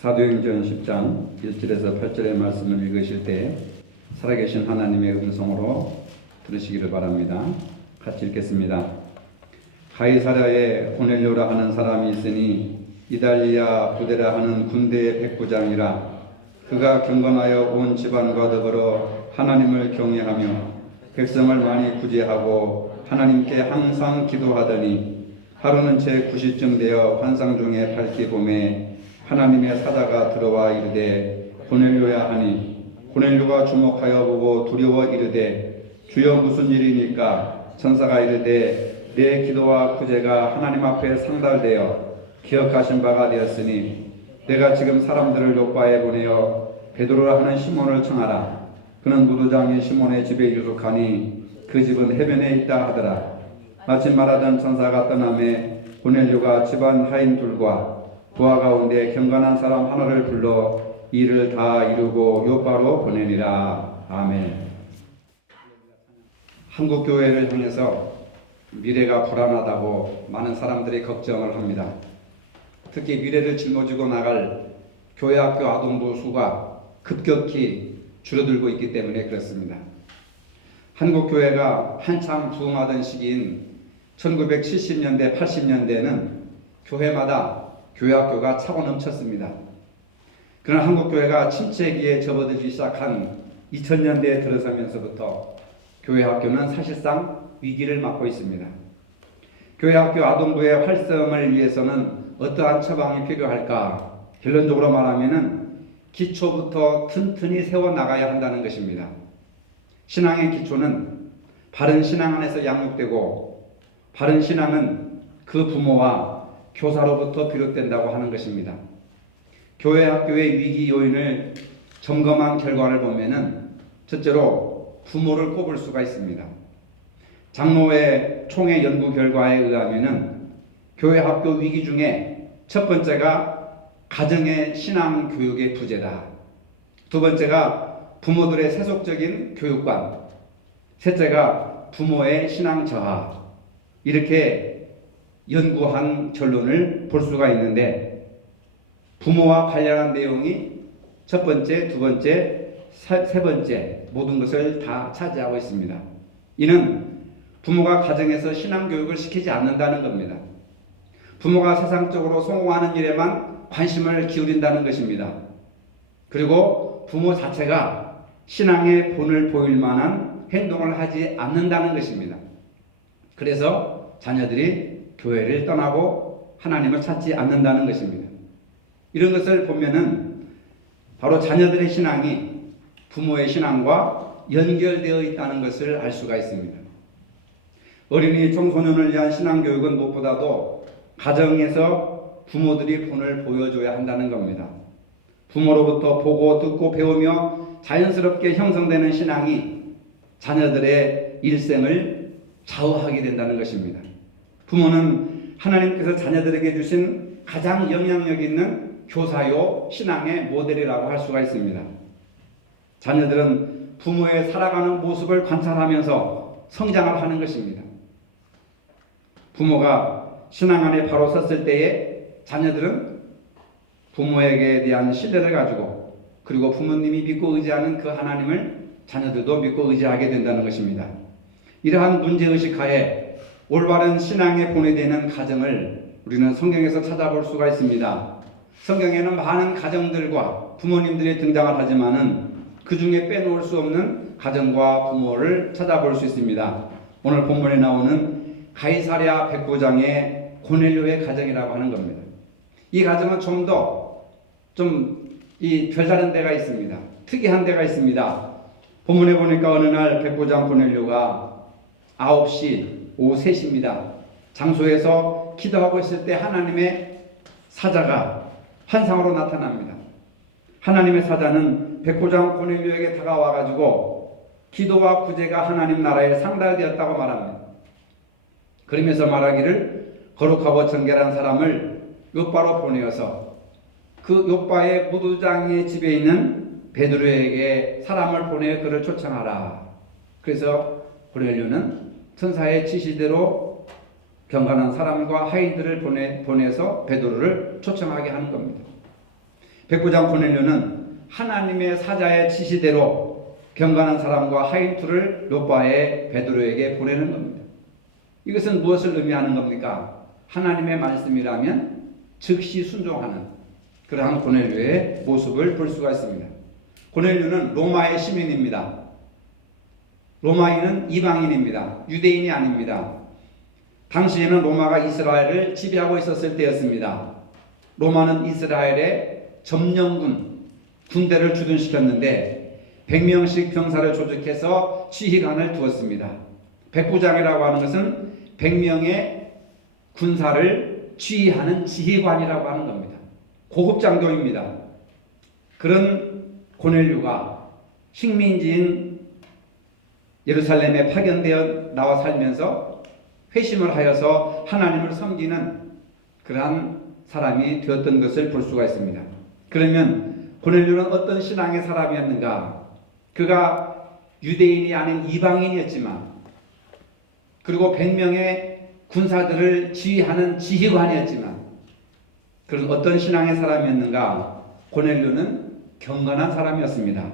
사도행전 10장 1절에서 8절의 말씀을 읽으실 때 살아계신 하나님의 음성으로 들으시기를 바랍니다. 같이 읽겠습니다. 가이사랴에 고넬료라 하는 사람이 있으니 이달리아 부데라 하는 군대의 백부장이라. 그가 경건하여 온 집안과 더불어 하나님을 경외하며 백성을 많이 구제하고 하나님께 항상 기도하더니 하루는 제 9시쯤 되어 환상 중에 밝히 보매 하나님의 사자가 들어와 이르되 고넬료야 하니 고넬료가 주목하여 보고 두려워 이르되 주여 무슨 일이니까? 천사가 이르되 내 기도와 구제가 하나님 앞에 상달되어 기억하신 바가 되었으니 내가 지금 사람들을 요바에 보내어 베드로라 하는 시몬을 청하라. 그는 무도장인 시몬의 집에 유숙하니 그 집은 해변에 있다 하더라. 마침 말하던 천사가 떠나매 고넬료가 집안 하인들과 부하 가운데 경건한 사람 하나를 불러 일을 다 이루고 요바로 보내니라. 아멘. 한국 교회를 향해서 미래가 불안하다고 많은 사람들이 걱정을 합니다. 특히 미래를 짊어지고 나갈 교회학교 아동부 수가 급격히 줄어들고 있기 때문에 그렇습니다. 한국 교회가 한참 부흥하던 시기인 1970년대, 80년대에는 교회마다 교회학교가 차고 넘쳤습니다. 그러나 한국교회가 침체기에 접어들기 시작한 2000년대에 들어서면서부터 교회학교는 사실상 위기를 맞고 있습니다. 교회학교 아동부의 활성을 위해서는 어떠한 처방이 필요할까? 결론적으로 말하면 기초부터 튼튼히 세워나가야 한다는 것입니다. 신앙의 기초는 바른 신앙 안에서 양육되고 바른 신앙은 그 부모와 교사로부터 비롯된다고 하는 것입니다. 교회 학교의 위기 요인을 점검한 결과를 보면은 첫째로 부모를 꼽을 수가 있습니다. 장로회 총회 연구 결과에 의하면은 교회 학교 위기 중에 첫 번째가 가정의 신앙 교육의 부재다. 두 번째가 부모들의 세속적인 교육관. 셋째가 부모의 신앙 저하. 이렇게 연구한 결론을 볼 수가 있는데 부모와 관련한 내용이 첫 번째, 두 번째, 세 번째 모든 것을 다 차지하고 있습니다. 이는 부모가 가정에서 신앙교육을 시키지 않는다는 겁니다. 부모가 세상적으로 성공하는 일에만 관심을 기울인다는 것입니다. 그리고 부모 자체가 신앙의 본을 보일 만한 행동을 하지 않는다는 것입니다. 그래서 자녀들이 교회를 떠나고 하나님을 찾지 않는다는 것입니다. 이런 것을 보면은 바로 자녀들의 신앙이 부모의 신앙과 연결되어 있다는 것을 알 수가 있습니다. 어린이 청소년을 위한 신앙교육은 무엇보다도 가정에서 부모들이 본을 보여줘야 한다는 겁니다. 부모로부터 보고 듣고 배우며 자연스럽게 형성되는 신앙이 자녀들의 일생을 좌우하게 된다는 것입니다. 부모는 하나님께서 자녀들에게 주신 가장 영향력 있는 교사요 신앙의 모델이라고 할 수가 있습니다. 자녀들은 부모의 살아가는 모습을 관찰하면서 성장을 하는 것입니다. 부모가 신앙 안에 바로 섰을 때에 자녀들은 부모에게 대한 신뢰를 가지고 그리고 부모님이 믿고 의지하는 그 하나님을 자녀들도 믿고 의지하게 된다는 것입니다. 이러한 문제의식 하에 올바른 신앙에 본해되는 가정을 우리는 성경에서 찾아볼 수가 있습니다. 성경에는 많은 가정들과 부모님들이 등장을 하지만은 그 중에 빼놓을 수 없는 가정과 부모를 찾아볼 수 있습니다. 오늘 본문에 나오는 가이사랴 백부장의 고넬료의 가정이라고 하는 겁니다. 이 가정은 좀 더 이 별다른 데가 있습니다. 특이한 데가 있습니다. 본문에 보니까 어느 날 백부장 고넬료가 9시 오후 3시입니다. 장소에서 기도하고 있을 때 하나님의 사자가 환상으로 나타납니다. 하나님의 사자는 백부장 고넬료에게 다가와가지고 기도와 구제가 하나님 나라에 상달되었다고 말합니다. 그러면서 말하기를 거룩하고 정결한 사람을 요바로 보내어서 그 요바의 무도장의 집에 있는 베드로에게 사람을 보내 그를 초청하라. 그래서 고넬료는 천사의 지시대로 경건한 사람과 하인들을 보내서 베드로를 초청하게 하는 겁니다. 백부장 고넬료는 하나님의 사자의 지시대로 경건한 사람과 하인투를 요바의 베드로에게 보내는 겁니다. 이것은 무엇을 의미하는 겁니까? 하나님의 말씀이라면 즉시 순종하는 그러한 고넬료의 모습을 볼 수가 있습니다. 고넬료는 로마의 시민입니다. 로마인은 이방인입니다. 유대인이 아닙니다. 당시에는 로마가 이스라엘을 지배하고 있었을 때였습니다. 로마는 이스라엘의 점령군, 군대를 주둔시켰는데 100명씩 병사를 조직해서 지휘관을 두었습니다. 백부장이라고 하는 것은 100명의 군사를 지휘하는 지휘관이라고 하는 겁니다. 고급 장교입니다. 그런 고넬료가 식민지인 예루살렘에 파견되어 나와 살면서 회심을 하여서 하나님을 섬기는 그러한 사람이 되었던 것을 볼 수가 있습니다. 그러면 고넬료는 어떤 신앙의 사람이었는가? 그가 유대인이 아닌 이방인이었지만 그리고 100명의 군사들을 지휘하는 지휘관이었지만 그런 어떤 신앙의 사람이었는가? 고넬료는 경건한 사람이었습니다.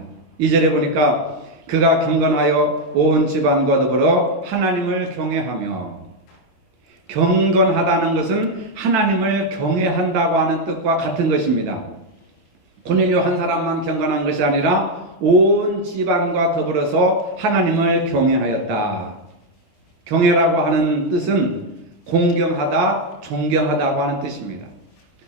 2절에 보니까 그가 경건하여 온 집안과 더불어 하나님을 경외하며, 경건하다는 것은 하나님을 경외한다고 하는 뜻과 같은 것입니다. 고넬료 한 사람만 경건한 것이 아니라 온 집안과 더불어서 하나님을 경외하였다. 경외라고 하는 뜻은 공경하다, 존경하다고 하는 뜻입니다.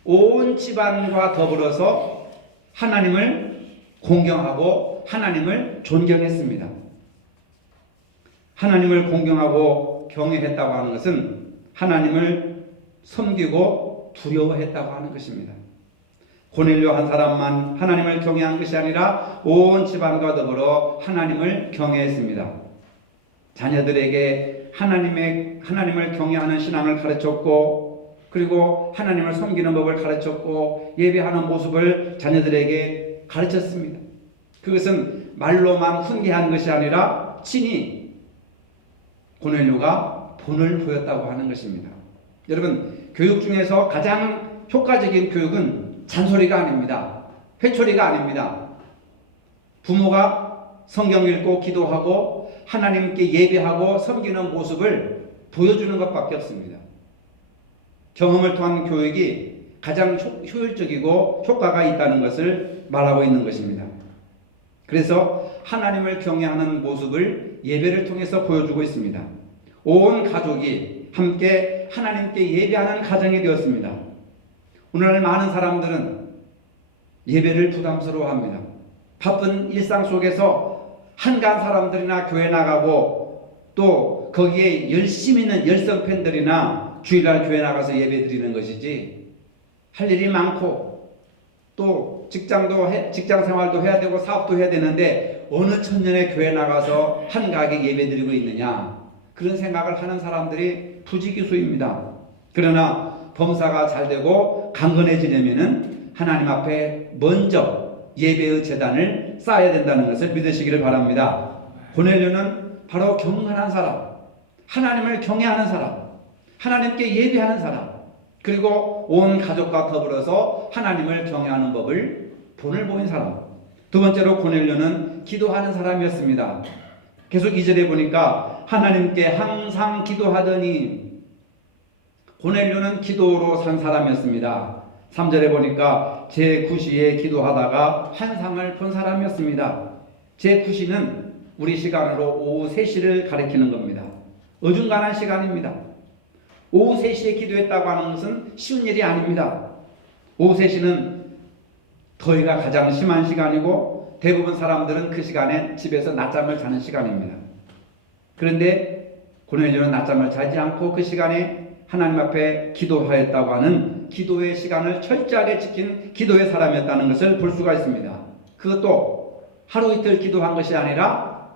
온 집안과 더불어서 하나님을 공경하고 하나님을 존경했습니다. 하나님을 공경하고 경외했다고 하는 것은 하나님을 섬기고 두려워했다고 하는 것입니다. 고넬료 한 사람만 하나님을 경외한 것이 아니라 온 집안과 더불어 하나님을 경외했습니다. 자녀들에게 하나님을 경외하는 신앙을 가르쳤고, 그리고 하나님을 섬기는 법을 가르쳤고, 예배하는 모습을 자녀들에게 가르쳤습니다. 그것은 말로만 훈계한 것이 아니라 친히 고넬료가 본을 보였다고 하는 것입니다. 여러분, 교육 중에서 가장 효과적인 교육은 잔소리가 아닙니다. 회초리가 아닙니다. 부모가 성경 읽고 기도하고 하나님께 예배하고 섬기는 모습을 보여주는 것밖에 없습니다. 경험을 통한 교육이 가장 효율적이고 효과가 있다는 것을 말하고 있는 것입니다. 그래서 하나님을 경외하는 모습을 예배를 통해서 보여주고 있습니다. 온 가족이 함께 하나님께 예배하는 가정이 되었습니다. 오늘날 많은 사람들은 예배를 부담스러워합니다. 바쁜 일상 속에서 한가한 사람들이나 교회 나가고 또 거기에 열심히 있는 열성 팬들이나 주일날 교회 나가서 예배 드리는 것이지, 할 일이 많고 또 직장 생활도 해야 되고 사업도 해야 되는데 어느 천년에 교회 나가서 한가하게 예배 드리고 있느냐, 그런 생각을 하는 사람들이 부지기수입니다. 그러나 범사가 잘 되고 강건해지려면은 하나님 앞에 먼저 예배의 제단을 쌓아야 된다는 것을 믿으시기를 바랍니다. 고넬료는 바로 경건한 사람, 하나님을 경외하는 사람, 하나님께 예배하는 사람, 그리고 온 가족과 더불어서 하나님을 경외하는 법을 본을 보인 사람. 두 번째로 고넬료는 기도하는 사람이었습니다. 계속 2절에 보니까 하나님께 항상 기도하더니, 고넬료는 기도로 산 사람이었습니다. 3절에 보니까 제9시에 기도하다가 환상을 본 사람이었습니다. 제9시는 우리 시간으로 오후 3시를 가리키는 겁니다. 어중간한 시간입니다. 오후 3시에 기도했다고 하는 것은 쉬운 일이 아닙니다. 오후 3시는 더위가 가장 심한 시간이고 대부분 사람들은 그 시간에 집에서 낮잠을 자는 시간입니다. 그런데 고넬료는 낮잠을 자지 않고 그 시간에 하나님 앞에 기도하였다고 하는 기도의 시간을 철저하게 지킨 기도의 사람이었다는 것을 볼 수가 있습니다. 그것도 하루 이틀 기도한 것이 아니라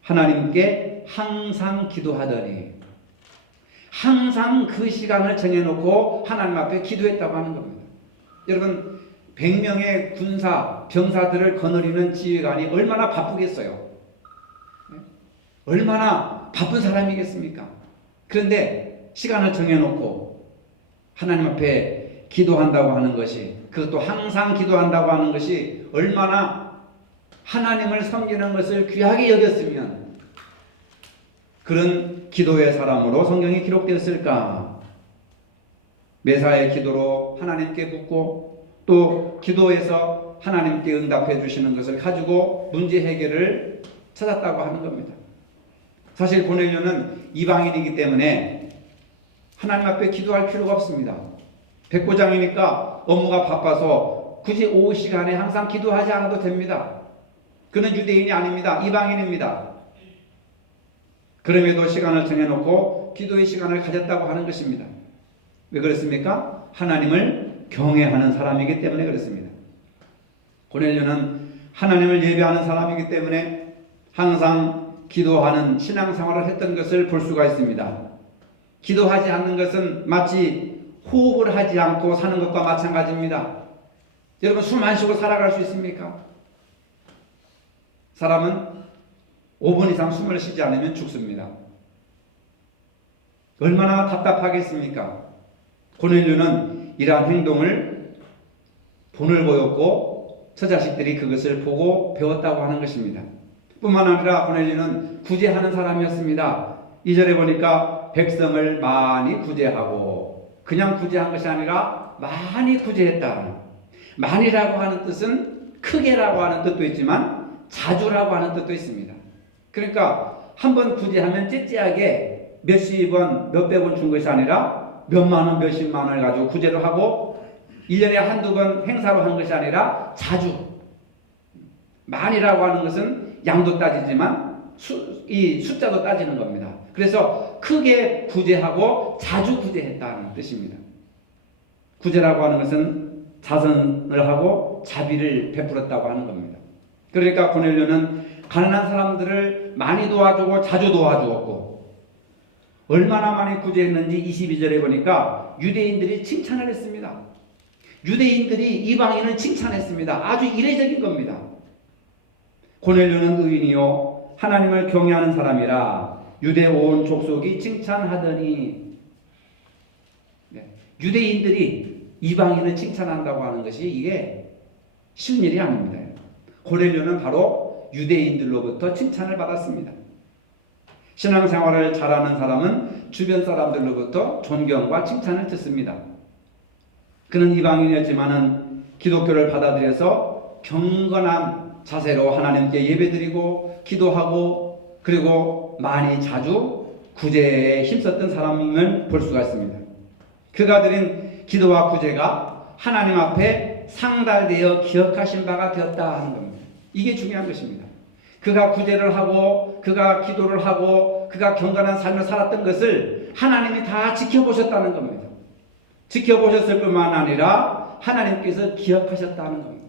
하나님께 항상 기도하더니, 항상 그 시간을 정해놓고 하나님 앞에 기도했다고 하는 겁니다. 여러분, 100명의 병사들을 거느리는 지휘관이 얼마나 바쁘겠어요? 얼마나 바쁜 사람이겠습니까? 그런데 시간을 정해놓고 하나님 앞에 기도한다고 하는 것이, 그것도 항상 기도한다고 하는 것이 얼마나 하나님을 섬기는 것을 귀하게 여겼으면 그런 기도의 사람으로 성경이 기록되었을까. 매사의 기도로 하나님께 묻고 또 기도에서 하나님께 응답해 주시는 것을 가지고 문제 해결을 찾았다고 하는 겁니다. 사실 고넬료는 이방인이기 때문에 하나님 앞에 기도할 필요가 없습니다. 백부장이니까 업무가 바빠서 굳이 오후 시간에 항상 기도하지 않아도 됩니다. 그는 유대인이 아닙니다. 이방인입니다. 그럼에도 시간을 정해놓고 기도의 시간을 가졌다고 하는 것입니다. 왜 그렇습니까? 하나님을 경외하는 사람이기 때문에 그렇습니다. 고넬료는 하나님을 예배하는 사람이기 때문에 항상 기도하는 신앙생활을 했던 것을 볼 수가 있습니다. 기도하지 않는 것은 마치 호흡을 하지 않고 사는 것과 마찬가지입니다. 여러분, 숨 안 쉬고 살아갈 수 있습니까? 사람은 5분 이상 숨을 쉬지 않으면 죽습니다. 얼마나 답답하겠습니까? 고넬료는 이러한 행동을 본을 보였고 처자식들이 그것을 보고 배웠다고 하는 것입니다. 뿐만 아니라 고넬료는 구제하는 사람이었습니다. 2절에 보니까 백성을 많이 구제하고, 그냥 구제한 것이 아니라 많이 구제했다. 많이라고 하는 뜻은 크게라고 하는 뜻도 있지만 자주라고 하는 뜻도 있습니다. 그러니까 한 번 구제하면 찌찌하게 몇십 원, 몇백 원 준 것이 아니라 몇만 원, 몇십만 원을 가지고 구제를 하고 1년에 한두 번 행사로 한 것이 아니라 자주. 많이라고 하는 것은 양도 따지지만 이 숫자도 따지는 겁니다. 그래서 크게 구제하고 자주 구제했다는 뜻입니다. 구제라고 하는 것은 자선을 하고 자비를 베풀었다고 하는 겁니다. 그러니까 고넬료는 가난한 사람들을 많이 도와주고 자주 도와주었고, 얼마나 많이 구제했는지 22절에 보니까 유대인들이 칭찬을 했습니다. 유대인들이 이방인을 칭찬했습니다. 아주 이례적인 겁니다. 고넬료는 의인이요 하나님을 경외하는 사람이라 유대 온 족속이 칭찬하더니, 유대인들이 이방인을 칭찬한다고 하는 것이 이게 쉬운 일이 아닙니다. 고넬료는 바로 유대인들로부터 칭찬을 받았습니다. 신앙생활을 잘하는 사람은 주변 사람들로부터 존경과 칭찬을 듣습니다. 그는 이방인이었지만은 기독교를 받아들여서 경건한 자세로 하나님께 예배드리고 기도하고 그리고 많이 자주 구제에 힘썼던 사람임을 볼 수가 있습니다. 그가 드린 기도와 구제가 하나님 앞에 상달되어 기억하신 바가 되었다 하는 겁니다. 이게 중요한 것입니다. 그가 구제를 하고 그가 기도를 하고 그가 경건한 삶을 살았던 것을 하나님이 다 지켜보셨다는 겁니다. 지켜보셨을 뿐만 아니라 하나님께서 기억하셨다는 겁니다.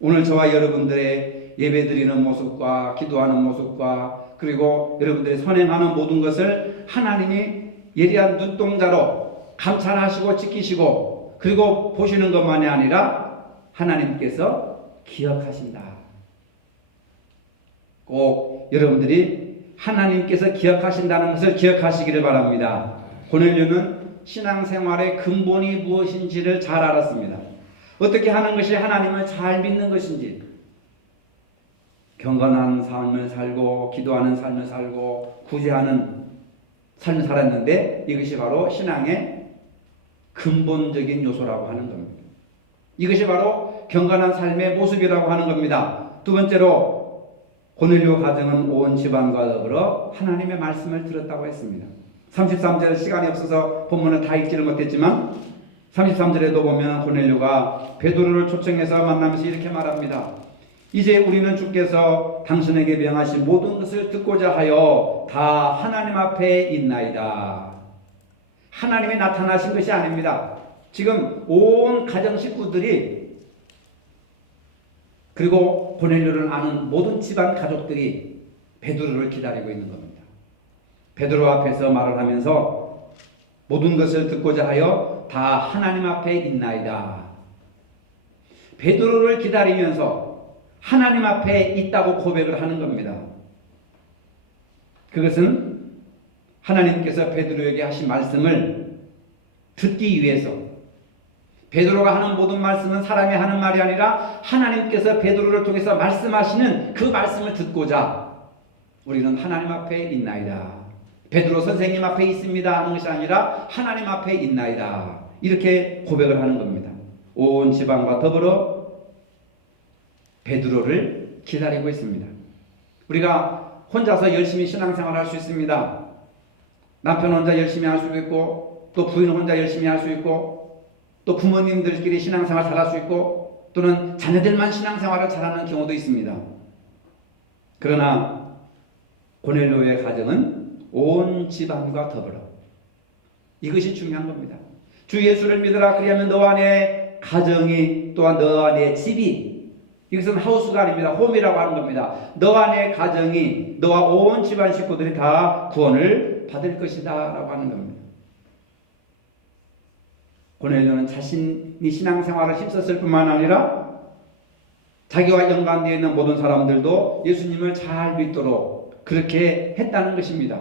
오늘 저와 여러분들의 예배드리는 모습과 기도하는 모습과 그리고 여러분들이 선행하는 모든 것을 하나님이 예리한 눈동자로 감찰하시고 지키시고 그리고 보시는 것만이 아니라 하나님께서 기억하신다. 꼭 여러분들이 하나님께서 기억하신다는 것을 기억하시기를 바랍니다. 고넬료는 신앙생활의 근본이 무엇인지를 잘 알았습니다. 어떻게 하는 것이 하나님을 잘 믿는 것인지, 경건한 삶을 살고 기도하는 삶을 살고 구제하는 삶을 살았는데 이것이 바로 신앙의 근본적인 요소라고 하는 겁니다. 이것이 바로 경건한 삶의 모습이라고 하는 겁니다. 두 번째로 고넬료 가정은 온 집안과 더불어 하나님의 말씀을 들었다고 했습니다. 33절 시간이 없어서 본문을 다 읽지를 못했지만 33절에도 보면 고넬료가 베드로를 초청해서 만나면서 이렇게 말합니다. 이제 우리는 주께서 당신에게 명하신 모든 것을 듣고자 하여 다 하나님 앞에 있나이다. 하나님이 나타나신 것이 아닙니다. 지금 온 가정 식구들이 그리고 고넬료를 아는 모든 집안 가족들이 베드로를 기다리고 있는 겁니다. 베드로 앞에서 말을 하면서 모든 것을 듣고자 하여 다 하나님 앞에 있나이다. 베드로를 기다리면서 하나님 앞에 있다고 고백을 하는 겁니다. 그것은 하나님께서 베드로에게 하신 말씀을 듣기 위해서. 베드로가 하는 모든 말씀은 사람이 하는 말이 아니라 하나님께서 베드로를 통해서 말씀하시는 그 말씀을 듣고자 우리는 하나님 앞에 있나이다. 베드로 선생님 앞에 있습니다 하는 것이 아니라 하나님 앞에 있나이다. 이렇게 고백을 하는 겁니다. 온 지방과 더불어 베드로를 기다리고 있습니다. 우리가 혼자서 열심히 신앙생활을 할 수 있습니다. 남편 혼자 열심히 할 수도 있고, 또 부인 혼자 열심히 할 수 있고, 또 부모님들끼리 신앙생활 잘할 수 있고, 또는 자녀들만 신앙생활을 잘하는 경우도 있습니다. 그러나 고넬료의 가정은 온 집안과 더불어, 이것이 중요한 겁니다. 주 예수를 믿으라 그리하면 너 안에 가정이, 또한 너 안에 집이, 이것은 하우스가 아닙니다. 홈이라고 하는 겁니다. 너 안에 가정이, 너와 온 집안 식구들이 다 구원을 받을 것이다 라고 하는 겁니다. 고넬료는 자신이 신앙생활을 힘썼을 뿐만 아니라 자기와 연관되어 있는 모든 사람들도 예수님을 잘 믿도록 그렇게 했다는 것입니다.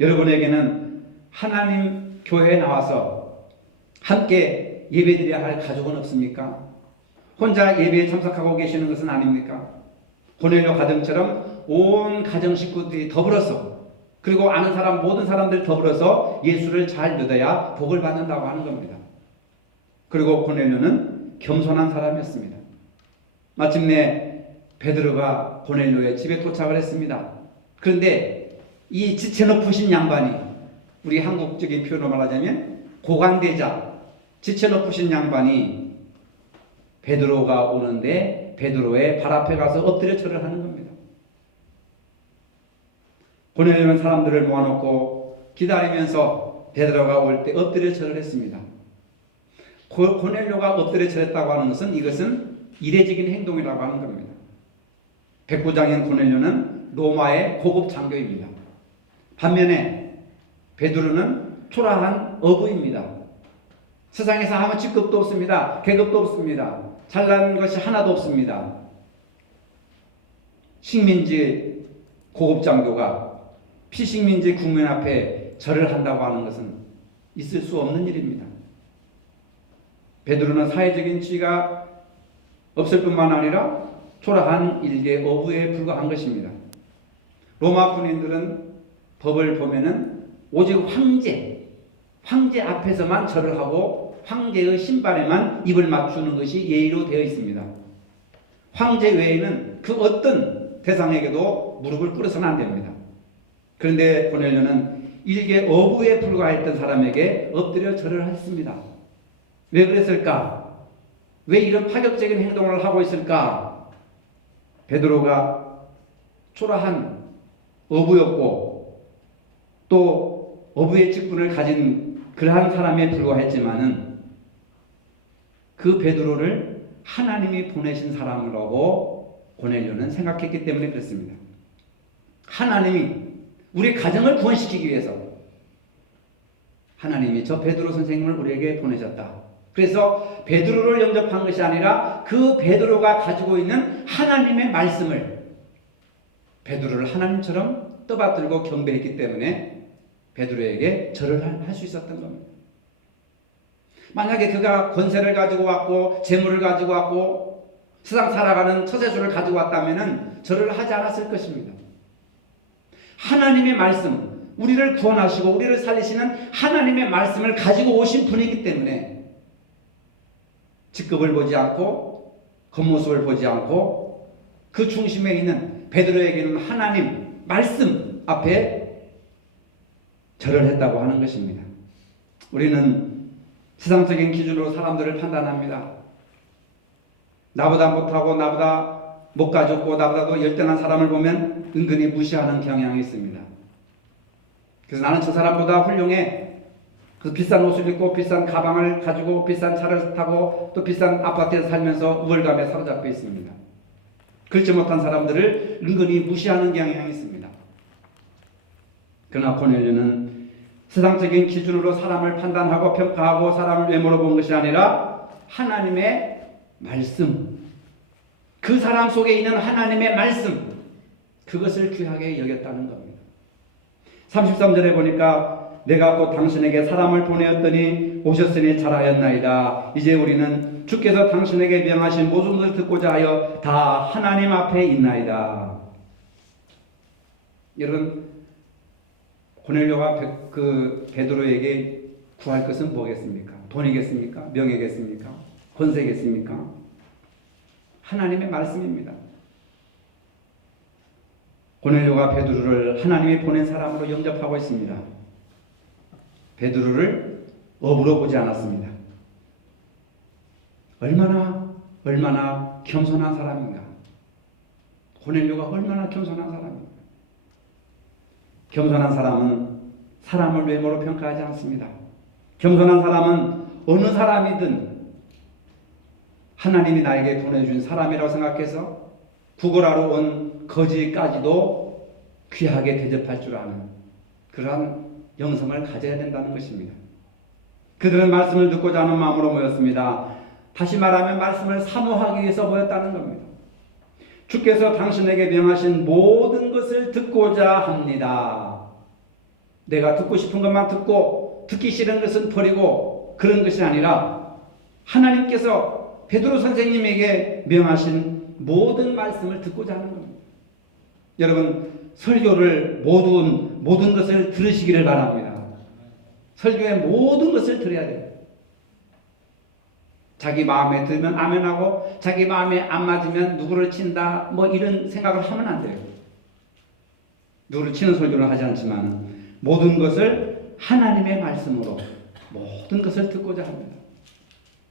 여러분에게는 하나님 교회에 나와서 함께 예배드려야 할 가족은 없습니까? 혼자 예배에 참석하고 계시는 것은 아닙니까? 고넬료 가정처럼 온 가정 식구들이 더불어서, 그리고 아는 사람 모든 사람들 더불어서 예수를 잘 믿어야 복을 받는다고 하는 겁니다. 그리고 고넬료는 겸손한 사람이었습니다. 마침내 베드로가 고넬료의 집에 도착을 했습니다. 그런데 이 지체 높으신 양반이, 우리 한국적인 표현으로 말하자면 고관대자, 지체 높으신 양반이 베드로가 오는데 베드로의 발 앞에 가서 엎드려 절을 하는 겁니다. 고넬료는 사람들을 모아놓고 기다리면서 베드로가 올 때 엎드려 절을 했습니다. 고넬료가 엎드려 절했다고 하는 것은 이것은 이례적인 행동이라고 하는 겁니다. 백부장인 고넬료는 로마의 고급 장교입니다. 반면에 베드로는 초라한 어부입니다. 세상에서 아무 직급도 없습니다. 계급도 없습니다. 잘난 것이 하나도 없습니다. 식민지 고급 장교가 피식민지 국민 앞에 절을 한다고 하는 것은 있을 수 없는 일입니다. 베드로는 사회적인 지위가 없을 뿐만 아니라 초라한 일개 어부에 불과한 것입니다. 로마 군인들은 법을 보면은 오직 황제 앞에서만 절을 하고 황제의 신발에만 입을 맞추는 것이 예의로 되어 있습니다. 황제 외에는 그 어떤 대상에게도 무릎을 꿇어서는 안 됩니다. 그런데 고넬료는 일개 어부에 불과했던 사람에게 엎드려 절을 했습니다. 왜 그랬을까? 왜 이런 파격적인 행동을 하고 있을까? 베드로가 초라한 어부였고 또 어부의 직분을 가진 그러한 사람에 불과했지만은 그 베드로를 하나님이 보내신 사람이라고 고넬료는 생각했기 때문에 그렇습니다. 하나님이 우리 가정을 구원시키기 위해서 하나님이 저 베드로 선생님을 우리에게 보내셨다. 그래서 베드로를 영접한 것이 아니라 그 베드로가 가지고 있는 하나님의 말씀을, 베드로를 하나님처럼 떠받들고 경배했기 때문에 베드로에게 절을 할 수 있었던 겁니다. 만약에 그가 권세를 가지고 왔고 재물을 가지고 왔고 세상 살아가는 처세술을 가지고 왔다면 절을 하지 않았을 것입니다. 하나님의 말씀, 우리를 구원하시고 우리를 살리시는 하나님의 말씀을 가지고 오신 분이기 때문에 직급을 보지 않고 겉모습을 보지 않고 그 중심에 있는 베드로에게는 하나님 말씀 앞에 절을 했다고 하는 것입니다. 우리는 세상적인 기준으로 사람들을 판단합니다. 나보다 못하고 나보다 못 가졌고 나보다 더 열등한 사람을 보면 은근히 무시하는 경향이 있습니다. 그래서 나는 저 사람보다 훌륭해. 그래서 비싼 옷을 입고 비싼 가방을 가지고 비싼 차를 타고 또 비싼 아파트에 살면서 우월감에 사로잡혀 있습니다. 그렇지 못한 사람들을 은근히 무시하는 경향이 있습니다. 그러나 고넬료는 세상적인 기준으로 사람을 판단하고 평가하고 사람을 외모로 본 것이 아니라 하나님의 말씀, 그 사람 속에 있는 하나님의 말씀, 그것을 귀하게 여겼다는 겁니다. 33절에 보니까 내가 곧 당신에게 사람을 보내었더니 오셨으니 잘하였나이다. 이제 우리는 주께서 당신에게 명하신 모든 것을 듣고자 하여 다 하나님 앞에 있나이다. 여러분, 고넬료가 베드로에게 구할 것은 뭐겠습니까? 돈이겠습니까? 명예겠습니까? 권세겠습니까? 하나님의 말씀입니다. 고넬료가 베드로를 하나님이 보낸 사람으로 영접하고 있습니다. 베드로를 업으로 보지 않았습니다. 얼마나 겸손한 사람인가. 고넬료가 얼마나 겸손한 사람인가. 겸손한 사람은 사람을 외모로 평가하지 않습니다. 겸손한 사람은 어느 사람이든 하나님이 나에게 보내준 사람이라고 생각해서 구걸하러 온 거지까지도 귀하게 대접할 줄 아는 그러한 영성을 가져야 된다는 것입니다. 그들은 말씀을 듣고자 하는 마음으로 모였습니다. 다시 말하면 말씀을 사모하기 위해서 모였다는 겁니다. 주께서 당신에게 명하신 모든 것을 듣고자 합니다. 내가 듣고 싶은 것만 듣고 듣기 싫은 것은 버리고 그런 것이 아니라 하나님께서 베드로 선생님에게 명하신 모든 말씀을 듣고자 하는 겁니다. 여러분, 설교를 모든 것을 들으시기를 바랍니다. 설교의 모든 것을 들어야 돼요. 자기 마음에 들면 아멘하고 자기 마음에 안 맞으면 누구를 친다 뭐 이런 생각을 하면 안 돼요. 누구를 치는 설교를 하지 않지만 모든 것을 하나님의 말씀으로 모든 것을 듣고자 합니다.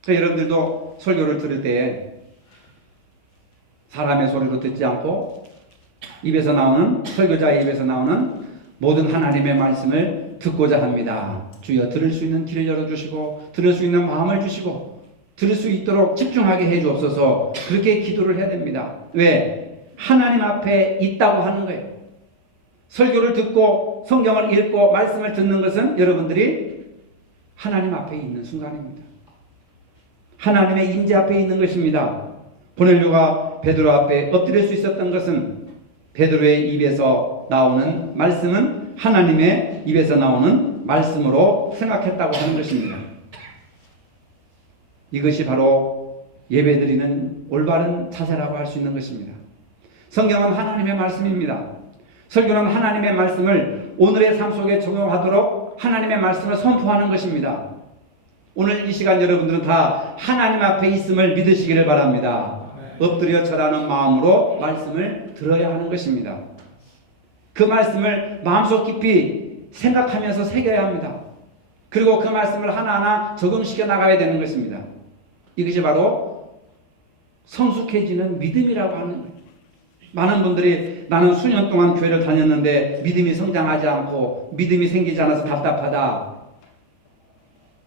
여러분들도 설교를 들을 때에 사람의 소리로 듣지 않고 입에서 나오는 설교자의 입에서 나오는 모든 하나님의 말씀을 듣고자 합니다. 주여 들을 수 있는 길을 열어주시고 들을 수 있는 마음을 주시고 들을 수 있도록 집중하게 해주옵소서. 그렇게 기도를 해야 됩니다. 왜? 하나님 앞에 있다고 하는 거예요. 설교를 듣고 성경을 읽고 말씀을 듣는 것은 여러분들이 하나님 앞에 있는 순간입니다. 하나님의 임재 앞에 있는 것입니다. 고넬료가 베드로 앞에 엎드릴 수 있었던 것은 베드로의 입에서 나오는 말씀은 하나님의 입에서 나오는 말씀으로 생각했다고 하는 것입니다. 이것이 바로 예배드리는 올바른 자세라고 할 수 있는 것입니다. 성경은 하나님의 말씀입니다. 설교는 하나님의 말씀을 오늘의 삶 속에 적용하도록 하나님의 말씀을 선포하는 것입니다. 오늘 이 시간 여러분들은 다 하나님 앞에 있음을 믿으시기를 바랍니다. 엎드려 절하는 마음으로 말씀을 들어야 하는 것입니다. 그 말씀을 마음속 깊이 생각하면서 새겨야 합니다. 그리고 그 말씀을 하나하나 적용시켜 나가야 되는 것입니다. 이것이 바로 성숙해지는 믿음이라고 하는 거예요. 많은 분들이 나는 수년 동안 교회를 다녔는데 믿음이 성장하지 않고 믿음이 생기지 않아서 답답하다.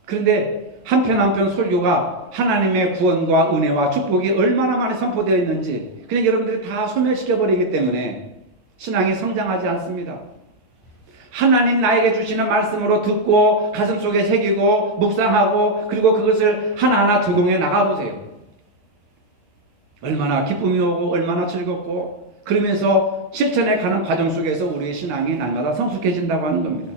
그런데 한편 설교가 하나님의 구원과 은혜와 축복이 얼마나 많이 선포되어 있는지 그냥 여러분들이 다 소멸시켜버리기 때문에 신앙이 성장하지 않습니다. 하나님 나에게 주시는 말씀으로 듣고 가슴속에 새기고 묵상하고 그리고 그것을 하나하나 적용해 나가보세요. 얼마나 기쁨이 오고 얼마나 즐겁고 그러면서 실천해 가는 과정 속에서 우리의 신앙이 날마다 성숙해진다고 하는 겁니다.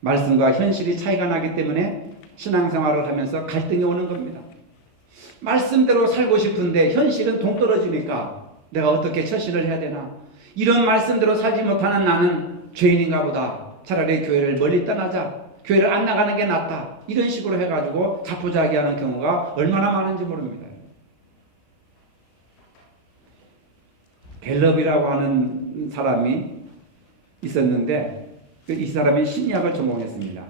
말씀과 현실이 차이가 나기 때문에 신앙생활을 하면서 갈등이 오는 겁니다. 말씀대로 살고 싶은데 현실은 동떨어지니까 내가 어떻게 처신을 해야 되나? 이런 말씀대로 살지 못하는 나는 죄인인가 보다. 차라리 교회를 멀리 떠나자. 교회를 안 나가는 게 낫다. 이런 식으로 해가지고 자포자기하는 경우가 얼마나 많은지 모릅니다. 갤럽이라고 하는 사람이 있었는데 이 사람이 심리학을 전공했습니다.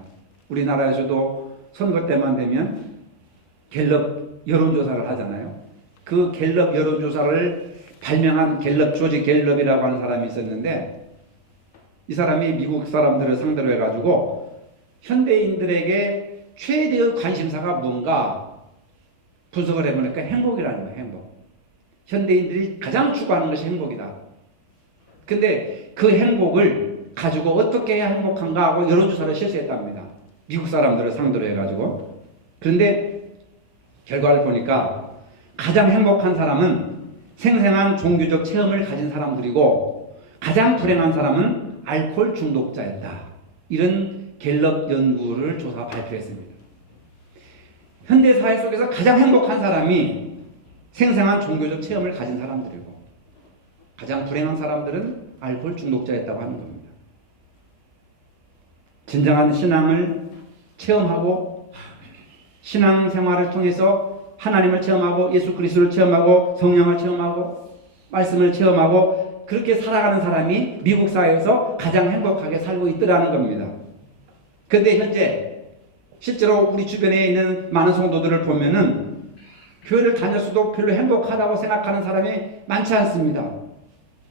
우리나라에서도 선거 때만 되면 갤럽 여론조사를 하잖아요. 그 갤럽 여론조사를 발명한 갤럽 조지 갤럽이라고 하는 사람이 있었는데 이 사람이 미국 사람들을 상대로 해가지고 현대인들에게 최대의 관심사가 뭔가 분석을 해보니까 행복이라는 거예요. 행복. 현대인들이 가장 추구하는 것이 행복이다. 근데 그 행복을 가지고 어떻게 해야 행복한가 하고 여론조사를 실시했답니다. 미국 사람들을 상대로 해가지고. 그런데 결과를 보니까 가장 행복한 사람은 생생한 종교적 체험을 가진 사람들이고 가장 불행한 사람은 알코올 중독자였다. 이런 갤럽 연구를 조사 발표했습니다. 현대 사회 속에서 가장 행복한 사람이 생생한 종교적 체험을 가진 사람들이고, 가장 불행한 사람들은 알코올 중독자였다고 하는 겁니다. 진정한 신앙을 체험하고 신앙생활을 통해서 하나님을 체험하고 예수 그리스도를 체험하고 성령을 체험하고 말씀을 체험하고 그렇게 살아가는 사람이 미국 사회에서 가장 행복하게 살고 있더라는 겁니다. 그런데 현재 실제로 우리 주변에 있는 많은 성도들을 보면은 교회를 다녔어도 별로 행복하다고 생각하는 사람이 많지 않습니다.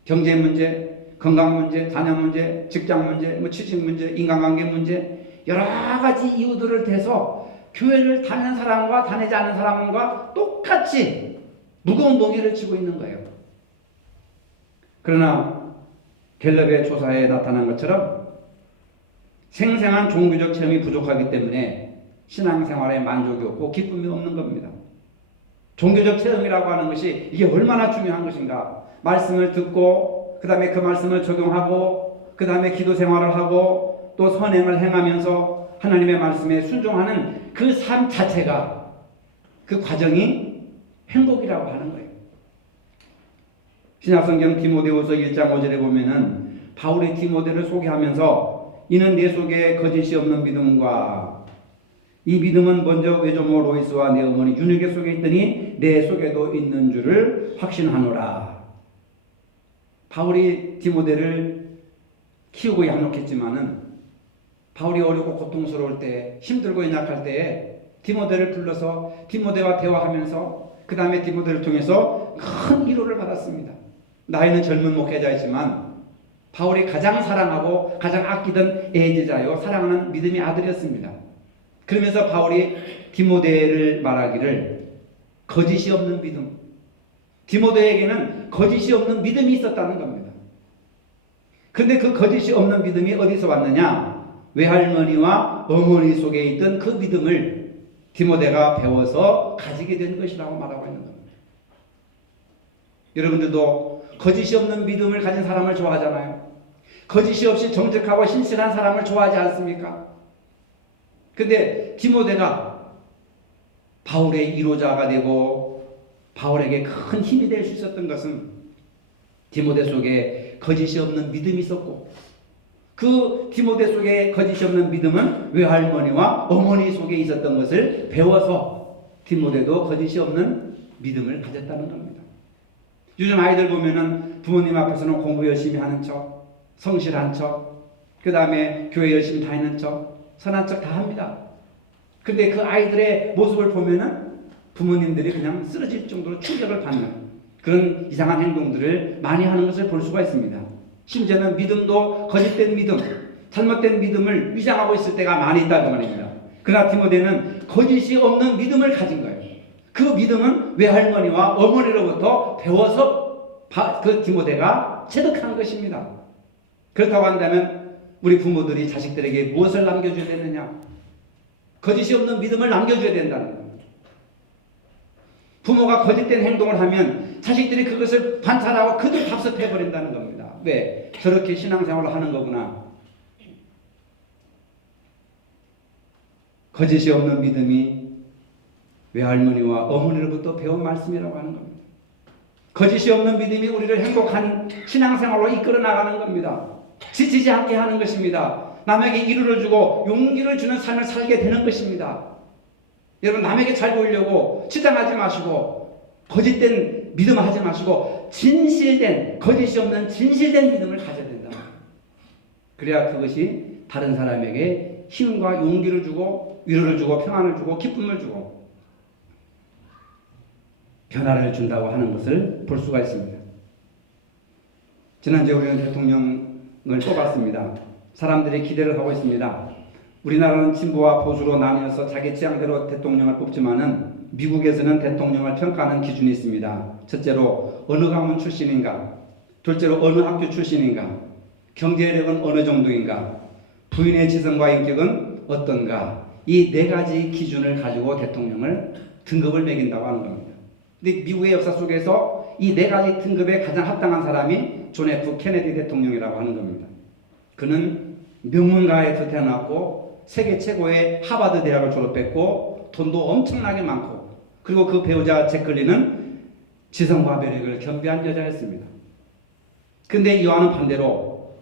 경제 문제, 건강 문제, 자녀 문제, 직장 문제, 취직 문제, 인간관계 문제, 여러 가지 이유들을 대서 교회를 다니는 사람과 다니지 않는 사람과 똑같이 무거운 몽해를 치고 있는 거예요. 그러나 갤럽의 조사에 나타난 것처럼 생생한 종교적 체험이 부족하기 때문에 신앙생활에 만족이 없고 기쁨이 없는 겁니다. 종교적 체험이라고 하는 것이 이게 얼마나 중요한 것인가. 말씀을 듣고 그 다음에 그 말씀을 적용하고 그 다음에 기도 생활을 하고 또 선행을 행하면서 하나님의 말씀에 순종하는 그 삶 자체가, 그 과정이 행복이라고 하는 거예요. 신약성경 디모데후서 1장 5절에 보면은 바울이 디모데를 소개하면서 이는 내 속에 거짓이 없는 믿음과 이 믿음은 먼저 외조모 로이스와 내 어머니 유니게 속에 있더니 내 속에도 있는 줄을 확신하노라. 바울이 디모데를 키우고 양육했지만은 바울이 어렵고 고통스러울 때, 힘들고 연약할 때에 디모데를 불러서 디모데와 대화하면서 그 다음에 디모데를 통해서 큰 위로를 받았습니다. 나이는 젊은 목회자이지만 바울이 가장 사랑하고 가장 아끼던 애제자요 사랑하는 믿음의 아들이었습니다. 그러면서 바울이 디모데를 말하기를 거짓이 없는 믿음, 디모데에게는 거짓이 없는 믿음이 있었다는 겁니다. 그런데 그 거짓이 없는 믿음이 어디서 왔느냐? 외할머니와 어머니 속에 있던 그 믿음을 디모데가 배워서 가지게 된 것이라고 말하고 있는 겁니다. 여러분들도 거짓이 없는 믿음을 가진 사람을 좋아하잖아요. 거짓이 없이 정직하고 신실한 사람을 좋아하지 않습니까? 근데 디모데가 바울의 이로자가 되고 바울에게 큰 힘이 될 수 있었던 것은 디모데 속에 거짓이 없는 믿음이 있었고, 그 디모데 속에 거짓이 없는 믿음은 외할머니와 어머니 속에 있었던 것을 배워서 디모데도 거짓이 없는 믿음을 가졌다는 겁니다. 요즘 아이들 보면은 부모님 앞에서는 공부 열심히 하는 척, 성실한 척, 그 다음에 교회 열심히 다니는 척, 선한 척 다 합니다. 근데 그 아이들의 모습을 보면은 부모님들이 그냥 쓰러질 정도로 충격을 받는 그런 이상한 행동들을 많이 하는 것을 볼 수가 있습니다. 심지어는 믿음도 거짓된 믿음, 잘못된 믿음을 위장하고 있을 때가 많이 있다고 말입니다. 그러나 디모데는 거짓이 없는 믿음을 가진 거예요. 그 믿음은 외할머니와 어머니로부터 배워서 그 디모데가 체득한 것입니다. 그렇다고 한다면 우리 부모들이 자식들에게 무엇을 남겨줘야 되느냐? 거짓이 없는 믿음을 남겨줘야 된다는 겁니다. 부모가 거짓된 행동을 하면 자식들이 그것을 관찰하고 그들 답습해버린다는 겁니다. 왜? 저렇게 신앙생활을 하는 거구나. 거짓이 없는 믿음이 외할머니와 어머니로부터 배운 말씀이라고 하는 겁니다. 거짓이 없는 믿음이 우리를 행복한 신앙생활로 이끌어 나가는 겁니다. 지치지 않게 하는 것입니다. 남에게 위로를 주고 용기를 주는 삶을 살게 되는 것입니다. 여러분, 남에게 잘 보이려고 치장하지 마시고 거짓된 믿음 하지 마시고 진실된, 거짓이 없는 진실된 믿음을 가져야 된다. 그래야 그것이 다른 사람에게 힘과 용기를 주고 위로를 주고 평안을 주고 기쁨을 주고 변화를 준다고 하는 것을 볼 수가 있습니다. 지난주에 우리는 대통령을 뽑았습니다. 사람들이 기대를 하고 있습니다. 우리나라는 진보와 보수로 나뉘어서 자기 취향대로 대통령을 뽑지만은 미국에서는 대통령을 평가하는 기준이 있습니다. 첫째로 어느 가문 출신인가, 둘째로 어느 학교 출신인가, 경제력은 어느 정도인가, 부인의 지성과 인격은 어떤가, 이 네 가지 기준을 가지고 대통령을 등급을 매긴다고 하는 겁니다. 근데 미국의 역사 속에서 이 네 가지 등급에 가장 합당한 사람이 존 F 케네디 대통령이라고 하는 겁니다. 그는 명문가에서 태어났고 세계 최고의 하버드 대학을 졸업했고 돈도 엄청나게 많고 그리고 그 배우자 제클린은 지성과 매력을 겸비한 여자였습니다. 근데 요한은 반대로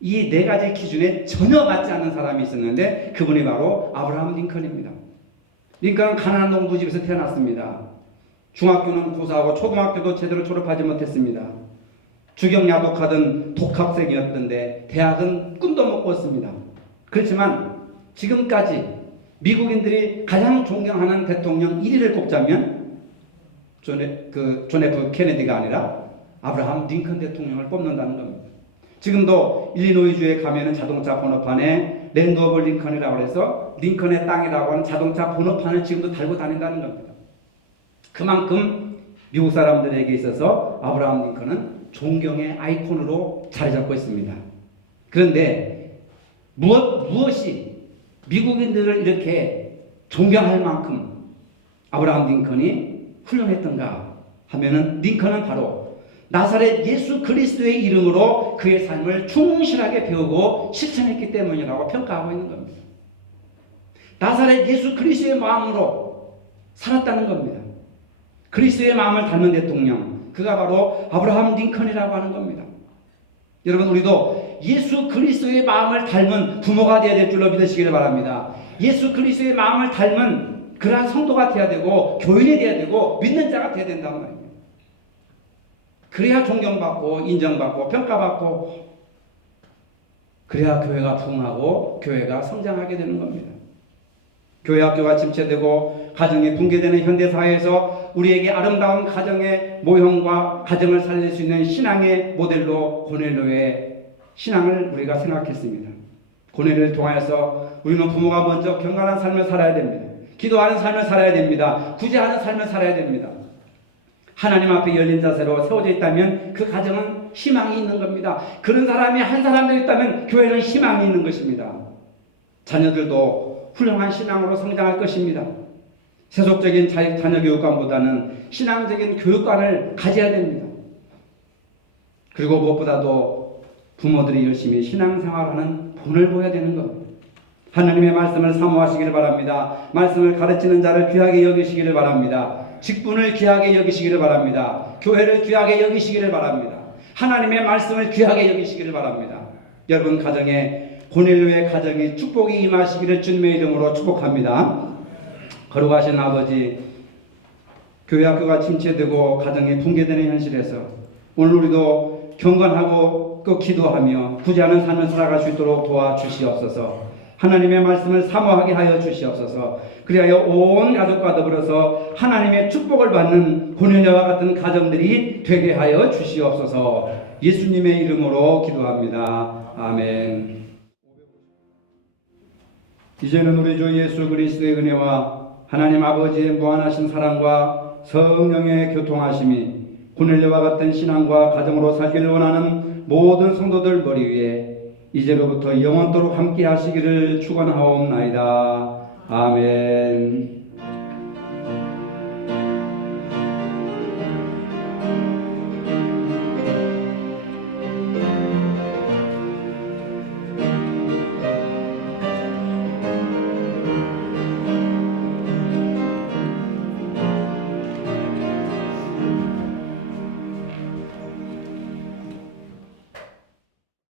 이 네 가지 기준에 전혀 맞지 않는 사람이 있었는데 그분이 바로 아브라함 링컨입니다. 링컨은 가난한 농부집에서 태어났습니다. 중학교는 고사하고 초등학교도 제대로 졸업하지 못했습니다. 주경야독하던 독학생이었던데 대학은 꿈도 못 꿨습니다. 그렇지만 지금까지 미국인들이 가장 존경하는 대통령 1위를 꼽자면 존 F 케네디가 아니라 아브라함 링컨 대통령을 뽑는다는 겁니다. 지금도 일리노이주에 가면은 자동차 번호판에 랜드 오브 링컨이라고 해서 링컨의 땅이라고 하는 자동차 번호판을 지금도 달고 다닌다는 겁니다. 그만큼 미국 사람들에게 있어서 아브라함 링컨은 존경의 아이콘으로 자리 잡고 있습니다. 그런데 무엇이 미국인들을 이렇게 존경할 만큼 아브라함 링컨이 훌륭했던가 하면은 링컨은 바로 나사렛 예수 그리스도의 이름으로 그의 삶을 충실하게 배우고 실천했기 때문이라고 평가하고 있는 겁니다. 나사렛 예수 그리스도의 마음으로 살았다는 겁니다. 그리스도의 마음을 닮은 대통령, 그가 바로 아브라함 링컨이라고 하는 겁니다. 여러분, 우리도 예수 그리스도의 마음을 닮은 부모가 되어야 될 줄로 믿으시기를 바랍니다. 예수 그리스도의 마음을 닮은 그러한 성도가 되어야 되고 교인이 되어야 되고 믿는 자가 되어야 된단 말입니다. 그래야 존경받고 인정받고 평가받고 그래야 교회가 부흥하고 교회가 성장하게 되는 겁니다. 교회 학교가 침체되고 가정이 붕괴되는 현대사회에서 우리에게 아름다운 가정의 모형과 가정을 살릴 수 있는 신앙의 모델로 고넬료의 신앙을 우리가 생각했습니다. 고넬료를 통하여서 우리는 부모가 먼저 경건한 삶을 살아야 됩니다. 기도하는 삶을 살아야 됩니다. 구제하는 삶을 살아야 됩니다. 하나님 앞에 열린 자세로 세워져 있다면 그 가정은 희망이 있는 겁니다. 그런 사람이 한 사람도 있다면 교회는 희망이 있는 것입니다. 자녀들도 훌륭한 신앙으로 성장할 것입니다. 세속적인 자녀 교육관보다는 신앙적인 교육관을 가져야 됩니다. 그리고 무엇보다도 부모들이 열심히 신앙생활하는 본을 보여야 되는 것. 하나님의 말씀을 사모하시기를 바랍니다. 말씀을 가르치는 자를 귀하게 여기시기를 바랍니다. 직분을 귀하게 여기시기를 바랍니다. 교회를 귀하게 여기시기를 바랍니다. 하나님의 말씀을 귀하게 여기시기를 바랍니다. 여러분 가정에 고넬료의 가정이 축복이 임하시기를 주님의 이름으로 축복합니다. 거룩하신 아버지, 교회 학교가 침체되고 가정이 붕괴되는 현실에서 오늘 우리도 경건하고 또 기도하며 구제하는 삶을 살아갈 수 있도록 도와주시옵소서. 하나님의 말씀을 사모하게 하여 주시옵소서. 그리하여 온 가족과 더불어서 하나님의 축복을 받는 고넬료와 같은 가정들이 되게 하여 주시옵소서. 예수님의 이름으로 기도합니다. 아멘. 이제는 우리 주 예수 그리스도의 은혜와 하나님 아버지의 무한하신 사랑과 성령의 교통하심이 고넬료와 같은 신앙과 가정으로 살기를 원하는 모든 성도들 머리 위에 이제로부터 영원토록 함께 하시기를 축원하옵나이다. 아멘.